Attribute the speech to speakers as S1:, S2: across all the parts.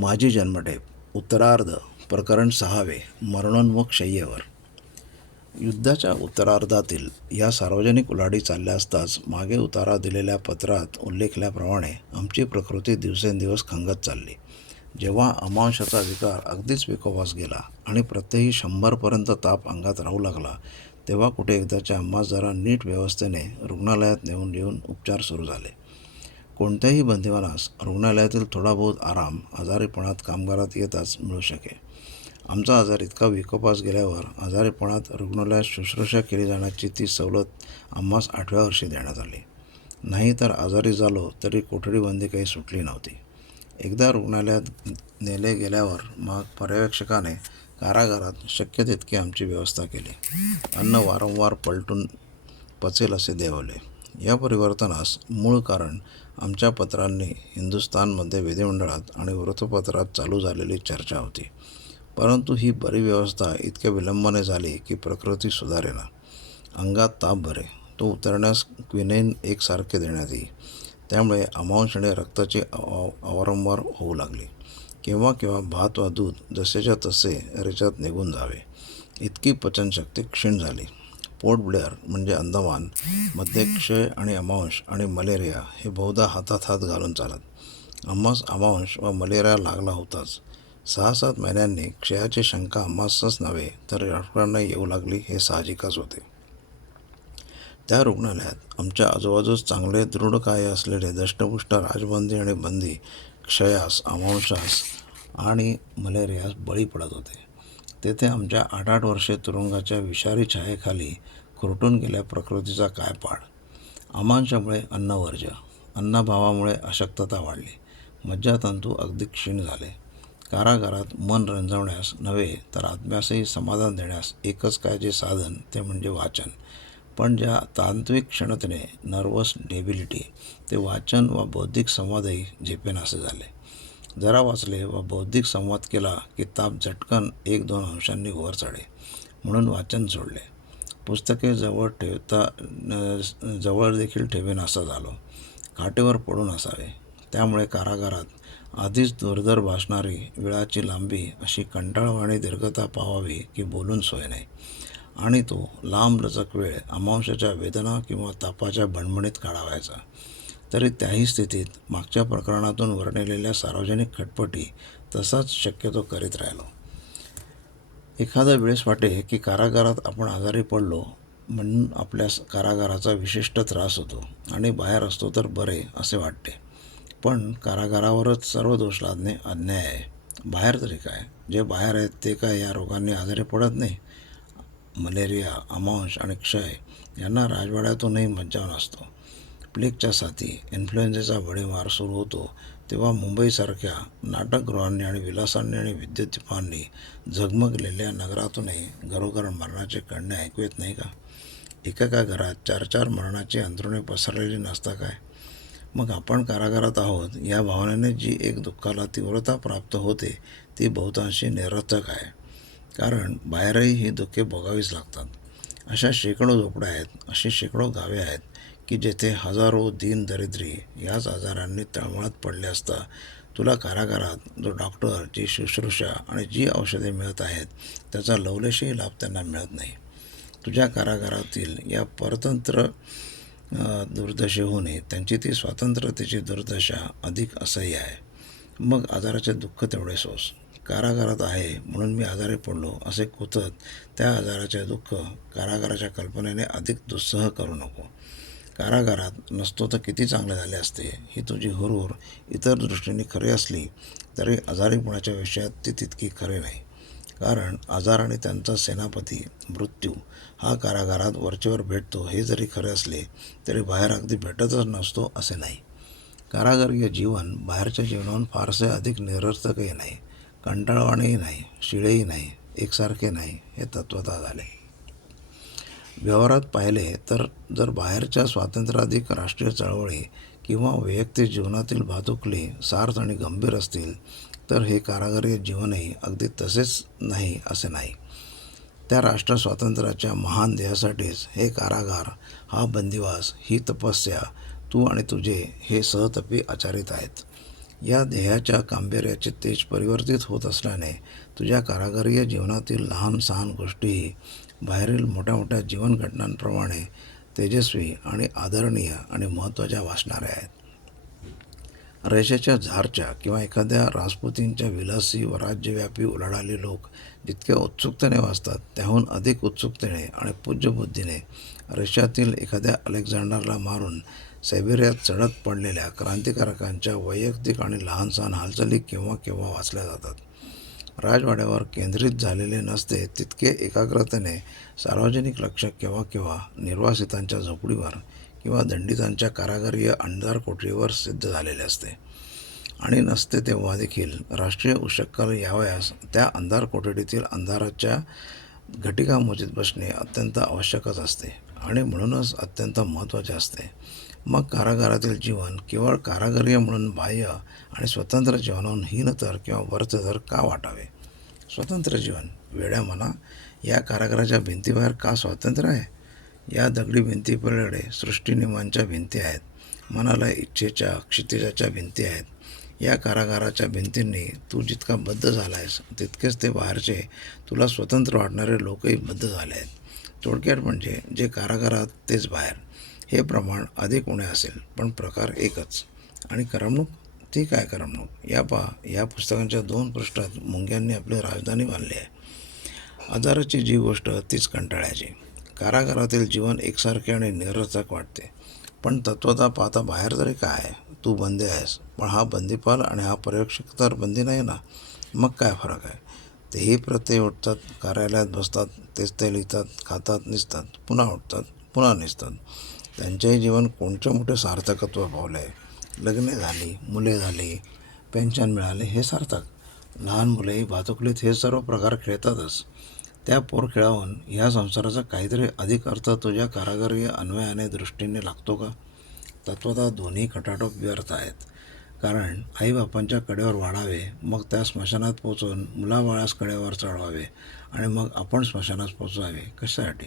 S1: माझी जन्मटेप उत्तरार्ध प्रकरण सहावे मरणोन्मुख शय्येवर. युद्धाच्या उत्तरार्धातील या सार्वजनिक उलाढी चालल्या असताच मागे उतारा दिलेल्या पत्रात उल्लेखल्याप्रमाणे आमची प्रकृती दिवसेंदिवस खंगत चालली. जेव्हा अमांशाचा विकार अगदीच विकोपास गेला आणि प्रत्येकी शंभरपर्यंत ताप अंगात राहू लागला तेव्हा कुठे एकदाच्या आम्हास जरा नीट व्यवस्थेने रुग्णालयात नेऊन येऊन उपचार सुरू झाले. कोणत्याही बंदिवानास रुग्णालयातील थोडा बहुत आराम आजारीपणात कामगारात येताच मिळू शके. आमचा आजार इतका विकोपास गेल्यावर आजारीपणात रुग्णालयात शुश्रूषा केली जाण्याची ती सवलत आम्हास आठव्या वर्षी देण्यात आली. नाही तर आजारी झालो तरी कोठडीबंदी काही सुटली नव्हती. एकदा रुग्णालयात नेले गेल्यावर मग पर्यवेक्षकाने कारागारात शक्य तितकी आमची व्यवस्था केली. अन्न वारंवार पलटून पचेल असे देवले. या परिवर्तनास मूळ कारण आमच्या पत्रांनी हिंदुस्थानमध्ये विधिमंडळात आणि वृत्तपत्रात चालू झालेली चर्चा होती. परंतु ही बरी व्यवस्था इतक्या विलंबाने झाली की प्रकृती सुधारेना. अंगात ताप भरे. तो उतरण्यास क्विनेन एकसारखे देण्यात येई. त्यामुळे अमांश आणि रक्ताची अवारंवार होऊ लागली. केव्हा केव्हा भात वा दूध जसेच्या तसे रेच्यात निघून जावे. इतकी पचनशक्ती क्षीण झाली. पोर्ट ब्लेअर म्हणजे अंदमानमध्ये क्षय आणि अमांश आणि मलेरिया हे बहुधा हातात हात घालून चालत. अम्मास अमांश व मलेरिया लागला होताच. सहा सात महिन्यांनी क्षयाची शंका अम्मासच नव्हे तर डॉक्टरांना येऊ लागली हे साहजिकच होते. त्या रुग्णालयात आमच्या आजूबाजूस चांगले दृढ काय असलेले दष्टपुष्ट राजबंदी आणि बंदी क्षयास अमांशास आणि मलेरियास बळी पडत होते. तेथे आमच्या आठ आठ वर्षे तुरुंगाच्या विषारी छायेखाली खुरटून गेल्या प्रकृतीचा काय पाड अमांशामुळे अन्नवर्ज्य अन्नभावामुळे अशक्तता वाढली. मज्जातंतू अगदी क्षीण झाले. कारागारात मन रंजवण्यास नव्हे तर आत्म्यासही समाधान देण्यास एकच काय जे साधन ते म्हणजे वाचन. पण ज्या तांत्विक क्षणतेने नर्वस डेबिलिटी ते वाचन व बौद्धिक संवादही झेपेनासे झाले. जरा वाचले व बौद्धिक संवाद केला की ताप झटकन एक दोन अंशांनी वर चढे म्हणून वाचन सोडले. पुस्तके जवळ ठेवता जवळ देखील ठेवेन असा झालो. काटेवर पडून असावे. त्यामुळे कारागारात आधीच दुर्धर भासणारी वेळाची लांबी अशी कंटाळवाणी दीर्घता पावावी की बोलून सोय नाही. आणि तो लांब लचक वेळ अमांशाच्या वेदना किंवा तापाच्या भणभणीत काढावायचा. तरी त्याही स्थितीत मागच्या प्रकरणातून वर्णिलेल्या सार्वजनिक खटपटी तसाच शक्यतो करीत राहिलो. एखादा वेळेस वाटे की कारागारात आपण आजारी पडलो म्हणून आपल्या कारागाराचा विशिष्ट त्रास होतो आणि बाहेर असतो तर बरे असे वाटते. पण कारागारावरच सर्व दोष लादणे अन्याय आहे. बाहेर तरी काय? जे बाहेर आहेत ते काय या रोगांनी आजारी पडत नाही? मलेरिया अमांश आणि क्षय यांना राजवाड्यातूनही मज्जाव नसतो. प्लेगच्या साथी इन्फ्लुएन्झेचा बडीमार सुरू होतो तेव्हा मुंबईसारख्या नाटकगृहांनी आणि विलासांनी आणि विद्युतदीपांनी झगमगलेल्या नगरातूनही घरोघर मरणाचे कळणे ऐकू येत नाही का? एकेका घरात चार चार मरणाची अंतरुणे पसरलेली नसता काय? मग आपण कारागारात आहोत या भावनेने जी एक दुःखाला तीव्रता प्राप्त होते ती बहुतांशी निरर्थक आहे. कारण बाहेरही ही दुःखे भोगावीच लागतात. अशा शेकडो झोपड्या आहेत अशी शेकडो गावे आहेत की जेथे हजारो दीन दरिद्री याच आजारांनी तळमळत पडले असता तुला कारागारात जो डॉक्टर जी शुश्रूषा आणि जी औषधे मिळत आहेत त्याचा लवलेशही लाभ त्यांना मिळत नाही. तुझ्या कारागारातील या परतंत्र दुर्दशेहूनही त्यांची ती स्वातंत्र्यतेची दुर्दशा अधिक असह्य आहे. मग आजाराचे दुःख तेवढे सोस. कारागारात आहे म्हणून मी आजारी पडलो असे कुतत त्या आजाराचे दुःख कारागाराच्या कल्पनेने अधिक दुस्सह करू नको. कारागारात नसतो तर किती चांगले झाले असते ही तुझी हुरूर इतर दृष्टीने खरी असली तरी आजारीपणाच्या विषयात ती तितकी खरे नाही. कारण आजार आणि त्यांचा सेनापती मृत्यू हा कारागारात वरचेवर भेटतो हे जरी खरे असले तरी बाहेर अगदी भेटतच नसतो असे नाही. कारागारीय जीवन बाहेरच्या जीवनाहून फारसे अधिक निरर्थकही नाही कंटाळवाणेही नाही शिळेही नाही एकसारखे नाही हे तत्वता झाले. व्यवहारात पाहिले तर जर बाहेरच्या स्वातंत्र्याधिक राष्ट्रीय चळवळी किंवा वैयक्तिक जीवनातील भातुकली सार्थ आणि गंभीर असतील तर हे कारागारी जीवनही अगदी तसेच नाही असे नाही. त्या राष्ट्र स्वातंत्र्याच्या महान ध्येयासाठीच हे कारागार हा बंदिवास ही तपस्या तू आणि तुझे हे सहतपी आचारित आहेत. या ध्येयाच्या कांबेऱ्याचे तेज परिवर्तित होत असल्याने तुझ्या कारागारीय जीवनातील लहान सहान गोष्टीही बाहेरील मोठ्या मोठ्या जीवन घटनांप्रमाणे तेजस्वी आणि आदरणीय आणि महत्त्वाच्या वाचणाऱ्या आहेत. रेषेच्या झारच्या किंवा एखाद्या राजपुतींच्या विलासी व राज्यव्यापी उलाढाली लोक जितक्या उत्सुकतेने वाचतात त्याहून अधिक उत्सुकतेने आणि पूज्यबुद्धीने रशियातील एखाद्या अलेक्झांडरला मारून सायबेरियात चढत पडलेल्या क्रांतिकारकांच्या वैयक्तिक आणि लहानसहान हालचाली केव्हा केव्हा वाचल्या जातात? राजवाड्यावर केंद्रित झालेले नसते तितके एकाग्रतेने सार्वजनिक लक्ष केव्हा केव्हा निर्वासितांच्या झोपडीवर किंवा दंडितांच्या कारागारीय अंधार कोठडीवर सिद्ध झालेले असते. आणि नसते तेव्हा देखील राष्ट्रीय उषक्काल यावयास त्या अंधार कोठडीतील अंधाराच्या घटिकामोजीत बसणे अत्यंत आवश्यकच असते आणि म्हणूनच अत्यंत महत्त्वाचे असते. मग कारागारातील जीवन केवळ कारागरीय म्हणून बाह्य आणि स्वतंत्र जीवनाहून हीनतर किंवा वरचतर का वाटावे? स्वतंत्र जीवन वेड्या म्हणा या कारागाराच्या भिंतीबाहेर का स्वातंत्र्य आहे? या दगडी भिंतीपलीकडे सृष्टीनिमांच्या भिंती आहेत मनाला इच्छेच्या क्षितिजाच्या भिंती आहेत. या कारागाराच्या भिंतींनी तू जितका बद्ध झाला आहेस तितकेच ते बाहेरचे तुला स्वतंत्र वाटणारे लोकही बद्ध झाले आहेत. थोडक्यात म्हणजे जे कारागारात तेच बाहेर. हे प्रमाण अधिक उणे असेल पण प्रकार एकच. आणि करमणूक? ती काय करमणूक? या पहा या पुस्तकांच्या दोन पृष्ठात मुंग्यांनी आपली राजधानी बांधली आहे. आजाराची जी गोष्ट तीच कंटाळ्याची. कारागारातील जीवन एकसारखे आणि निरर्थक वाटते. पण तत्वता पाहता बाहेर तरी काय आहे? तू बंदी आहेस. पण हा बंदीपाल आणि हा पर्यवेक्षक तर बंदी नाही ना? मग काय फरक आहे? तेही प्रत्यय उठतात कार्यालयात बसतात तेच ते लिहितात खातात निसतात पुन्हा उठतात पुन्हा निसतात. त्यांचेही जीवन कोणचं मोठं सार्थकत्व पावलं आहे लग्ने झाली मुले झाली पेन्शन मिळाले हे सार्थक. लहान मुले भातुकलीत हे सर्व प्रकार खेळतातच. त्या पोर खेळावून ह्या संसाराचा काहीतरी अधिक अर्थ तुझ्या कारागरीय अन्वयाने दृष्टीने लागतो का? तत्वतः दोन्ही खटाटोप व्यर्थ आहेत. कारण आईबापांच्या कडेवर वाढावे मग त्या स्मशानात पोचून मुलाबाळास कडेवर चढवावे आणि मग आपण स्मशानात पोचवावे कशासाठी?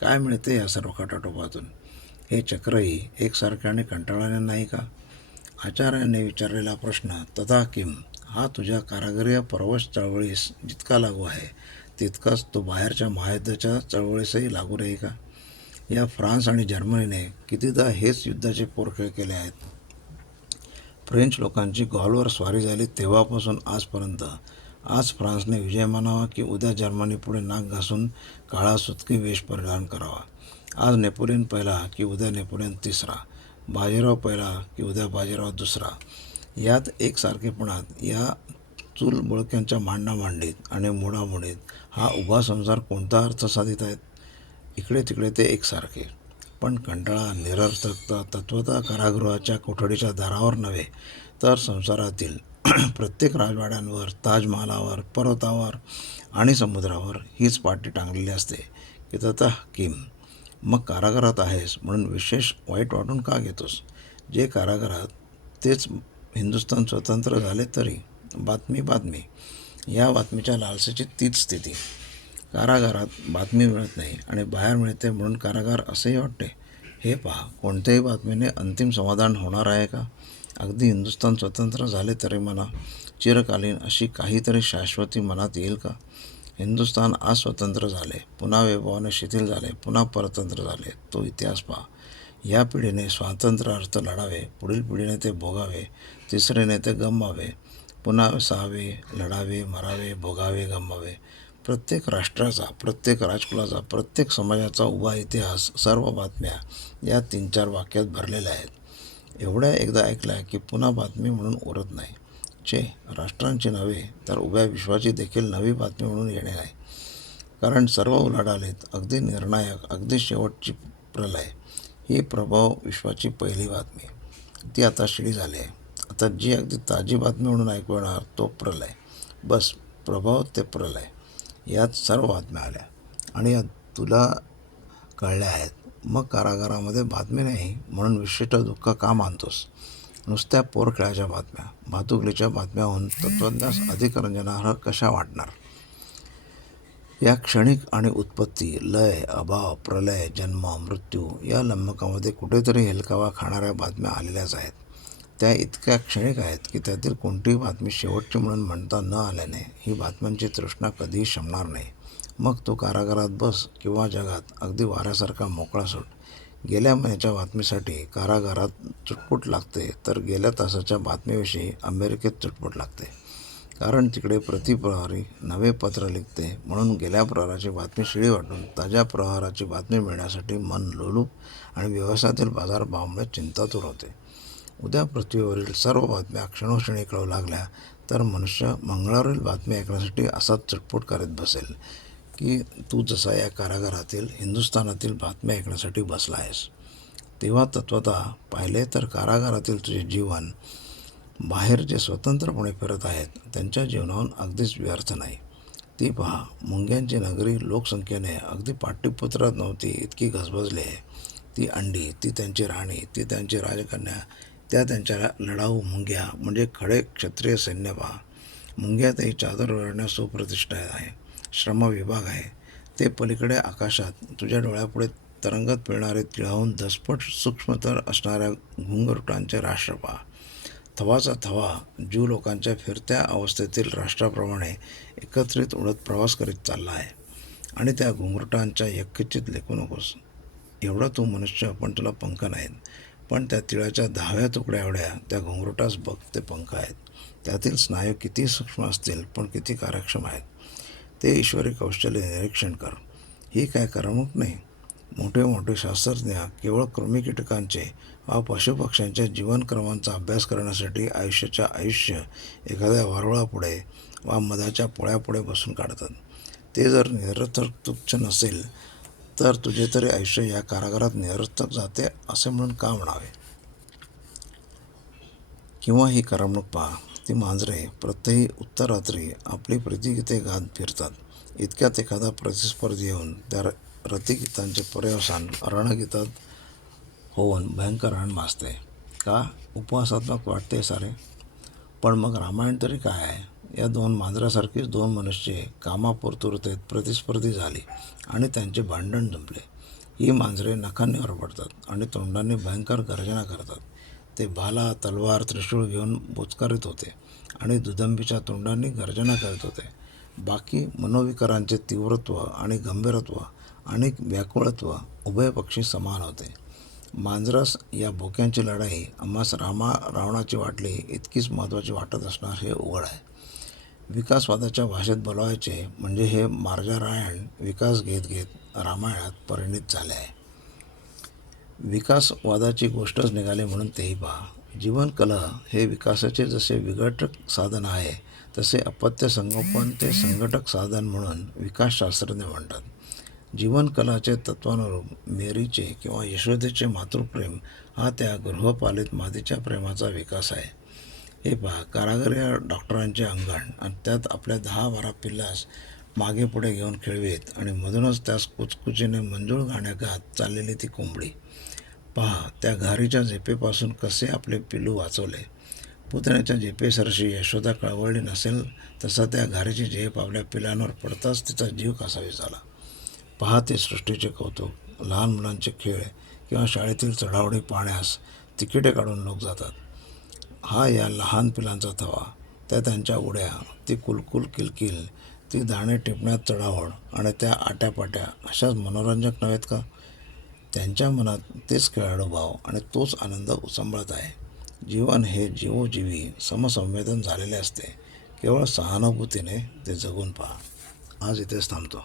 S1: काय मिळते या सर्व खटाटोपातून हे चक्रही एकसारख्याने कंटाळाने नाही का? आचार्याने विचारलेला प्रश्न तथा किम? हा तुझ्या कारागिरीय प्रवश चळवळीस जितका लागू आहे तितकाच तो बाहेरच्या महायुद्धाच्या चळवळीसही लागू राही का? या फ्रान्स आणि जर्मनीने कितीदा हेच युद्धाचे पोरखेळ केले आहेत. फ्रेंच लोकांची गॉलवर स्वारी झाली तेव्हापासून आजपर्यंत. आज फ्रान्सने विजय मानावा की उद्या जर्मनी पुढे नाक घासून काळा सुतकी वेश परिधान करावा. आज नेपोलियन पहिला की उद्या नेपोलियन तिसरा बाजीराव पहिला की उद्या बाजीराव दुसरा. यात एकसारखेपणात या चूल बुळक्यांच्या मांडामांडीत आणि मोडामोडीत हा उभा संसार कोणता अर्थ साधित आहेत इकडे तिकडे ते एकसारखे. पण कंटाळा निरर्थकता तत्वता कारागृहाच्या कोठडीच्या दारावर नव्हे तर संसारातील प्रत्येक राजवाड्यांवर ताजमहालावर पर्वतावर आणि समुद्रावर हीच पाटी टांगलेली असते. की तथा किम? मग कारागारात आहेस म्हणून विशेष वाईट वाटून का घेतोस? जे कारागारात तेच हिंदुस्थान स्वतंत्र झाले तरी. बातमी बातमी. या बातमीच्या लालसेची तीच स्थिती. कारागारात बातमी मिळत नाही आणि बाहेर मिळते म्हणून कारागार असेही वाटते. हे पहा कोणत्याही बातमीने अंतिम समाधान होणार आहे का? अगदी हिंदुस्थान स्वतंत्र झाले तरी म्हणा चिरकालीन अशी काहीतरी शाश्वती मनात येईल का? हिंदुस्थान आज स्वतंत्र झाले. पुन्हा वैभवाने शिथिल झाले. पुन्हा परतंत्र झाले. तो इतिहास पहा. या पिढीने स्वातंत्र्य अर्थ लढावे पुढील पिढीने ते भोगावे तिसरीने ते गमवावे. पुन्हा सहावे लढावे मरावे भोगावे गमवावे. प्रत्येक राष्ट्राचा प्रत्येक राजकुलाचा प्रत्येक समाजाचा उभा इतिहास सर्व बातम्या या तीन चार वाक्यात भरलेल्या आहेत. एवढ्या एकदा ऐकल्या की पुन्हा बातमी म्हणून उरत नाही. चे राष्ट्रांची नव्हे तर उभ्या विश्वाची देखील नवी बातमी म्हणून येणे नाही कारण सर्व उलाढालेत अगदी निर्णायक अगदी शेवटची प्रलय ही प्रभाव विश्वाची पहिली बातमी ती आता शिडी झाली आहे. आता जी अगदी ताजी बातमी म्हणून ऐकू येणार तो प्रलय बस प्रभाव ते प्रलय यात सर्व बातम्या आल्या. आणि या तुला कळल्या आहेत. मग कारागारामध्ये बातमी नाही म्हणून विशिष्ट दुःख का मानतोस? नुसत्या पोरखेळाच्या बातम्या भातुकलीच्या बातम्याहून तत्त्वज्ञास अधिक रंजनार्ह कशा वाटणार? या क्षणिक आणि उत्पत्ती लय अभाव प्रलय जन्म मृत्यू या लंबकामध्ये कुठेतरी हेलकावा खाणाऱ्या बातम्या आलेल्याच आहेत. त्या इतक्या क्षणिक आहेत की त्यातील कोणतीही बातमी शेवटची म्हणून म्हणता न आल्याने ही बातम्यांची तृष्णा कधीही शमणार नाही. मग तो कारागारात बस किंवा जगात अगदी वाऱ्यासारखा मोकळा सोड गेल्या महिन्याच्या बातमीसाठी कारागारात चुटपुट लागते तर गेल्या तासाच्या बातमीविषयी अमेरिकेत चुटपुट लागते. कारण तिकडे प्रतिप्रहरी नवे पत्र लिखते म्हणून गेल्या प्रहाराची बातमी शिळी वाटून ताज्या प्रहाराची बातमी मिळण्यासाठी मन लोलूप आणि व्यवसायातील बाजारभावामुळे चिंतातूर होते. उद्या पृथ्वीवरील सर्व बातम्या क्षणोक्षणी कळू लागल्या तर मनुष्य मंगळावरील बातमी ऐकण्यासाठी असाच चुटपुट करत बसेल. की तू जसा या कारागारातील हिंदुस्थानातील बातम्या ऐकण्यासाठी बसला आहेस. तेव्हा तत्वतः पाहिले तर कारागारातील तुझे जीवन बाहेर जे स्वतंत्रपणे फिरत आहेत त्यांच्या जीवनाहून अगदीच व्यर्थ नाही. ती पहा मुंग्यांची नगरी लोकसंख्येने अगदी पाठ्यपुत्रात नव्हती इतकी गजबजली आहे. ती अंडी ती त्यांची राणी ती त्यांची राजकन्या त्या त्यांच्या लढाऊ मुंग्या म्हणजे खडे क्षत्रिय सैन्य पहा. मुंग्यातही चादर ओढण्यास सुप्रतिष्ठा आहे. श्रम विभाग आहे. ते पलीकडे आकाशात तुझ्या डोळ्यापुढे तरंगत पिळणारे तिळाहून दसपट सूक्ष्मतर असणाऱ्या घुंगरुटांचे राष्ट्र पहा थवाचा थवा ज्यू लोकांच्या फिरत्या अवस्थेतील राष्ट्राप्रमाणे एकत्रित उडत प्रवास करीत चालला आहे. आणि त्या घुंगरुटांच्या यक्कचित लेखू नकोस. एवढा तू मनुष्य पण तुला पंख नाहीत. पण त्या तिळाच्या दहाव्या तुकड्या एवढ्या त्या घुंगरुटास बघ ते पंख आहेत. त्यातील स्नायू किती सूक्ष्म असतील पण किती कार्यक्षम आहेत. ते ईश्वरी कौशल्य निरीक्षण कर ही काय करमणूक नाही. मोठे मोठे शास्त्रज्ञ केवळ कृमी कीटकांचे वा पशुपक्ष्यांच्या जीवनक्रमांचा अभ्यास करण्यासाठी आयुष्याच्या आयुष्य एखाद्या वारुळापुढे वा मधाच्या पोळ्यापुढे बसून काढतात. ते जर निरर्थक तुच्छ नसेल तर तुझे तरी आयुष्य या कारागारात निरर्थक जाते असे म्हणून का म्हणावे? किंवा ही करमणूक पहा. ती मांजरे प्रत्यही उत्तरात्री आपली प्रतिगीते गात फिरतात. इतक्यात एखादा प्रतिस्पर्धी येऊन त्या र- रतिगीतांचे पर्यवसान रणगीतात होऊन भयंकर रण माजते का? उपवासात्मक वाटते सारे. पण मग रामायण तरी काय आहे? या दोन मांजरासारखीच दोन मनुष्ये कामापुरतुरतेत प्रतिस्पर्धी झाली आणि त्यांचे भांडण जमले ही मांजरे नखांनी ओरबडतात आणि तोंडाने भयंकर गर्जना करतात. ते भाला तलवार त्रिशूळ घेऊन बोचकारीत होते आणि दुदंबीच्या तोंडांनी गर्जना करत होते. बाकी मनोविकारांचे तीव्रत्व आणि गंभीरत्व आणि व्याकुळत्व उभय पक्षी समान होते. मांजरास या भोक्यांची लढाई आम्हास रामा रावणाची वाटली इतकीच महत्त्वाची वाटत असणार हे उघड आहे. विकासवादाच्या भाषेत बोलवायचे म्हणजे हे मार्जारायण विकास घेत घेत रामायणात परिणित झाले आहे. विकासवादाची गोष्टच निघाली म्हणून तेही पहा. जीवनकला हे विकासाचे जसे विघटक साधन आहे तसे अपत्य संगोपन ते संघटक साधन म्हणून विकासशास्त्रज्ञ म्हणतात. जीवन कलाचे तत्वानुरूप मेरीचे किंवा यशोदेचे मातृप्रेम हा त्या गृहपालित मातीच्या प्रेमाचा विकास आहे. हे पहा कारागर या डॉक्टरांचे अंगण आणि त्यात आपल्या दहा बारा पिल्लास मागे पुढे घेऊन खेळवीत आणि मधूनच त्यास कुचकुचीने मंजूळ गाण्या गात चाललेली ती कोंबडी. पहा त्या घारीच्या झेपेपासून कसे आपले पिलू वाचवले. पुतण्याच्या झेपेसरशी यशोदा कळवळली नसेल तसा त्या घारीची झेप आपल्या पिलांवर पडताच तिचा जीव कसावी झाला. पहा ते सृष्टीचे कौतुक. लहान मुलांचे खेळ किंवा शाळेतील चढावडी पाहण्यास तिकिटे काढून लोक जातात. हा या लहान पिलांचा थवा. त्या त्यांच्या उड्या ती कुलकुल किलकिल ती दाणे टिपण्यात चढावड आणि त्या आट्यापाट्या अशाच मनोरंजक नव्हेत का? त्यांच्या मनात तेच खेळाडू भाव आणि तोच आनंद सांभाळत आहे. जीवन हे जीवोजीवी समसंवेदन झालेले असते. केवळ सहानुभूतीने ते जगून पहा. आज इथेच थांबतो.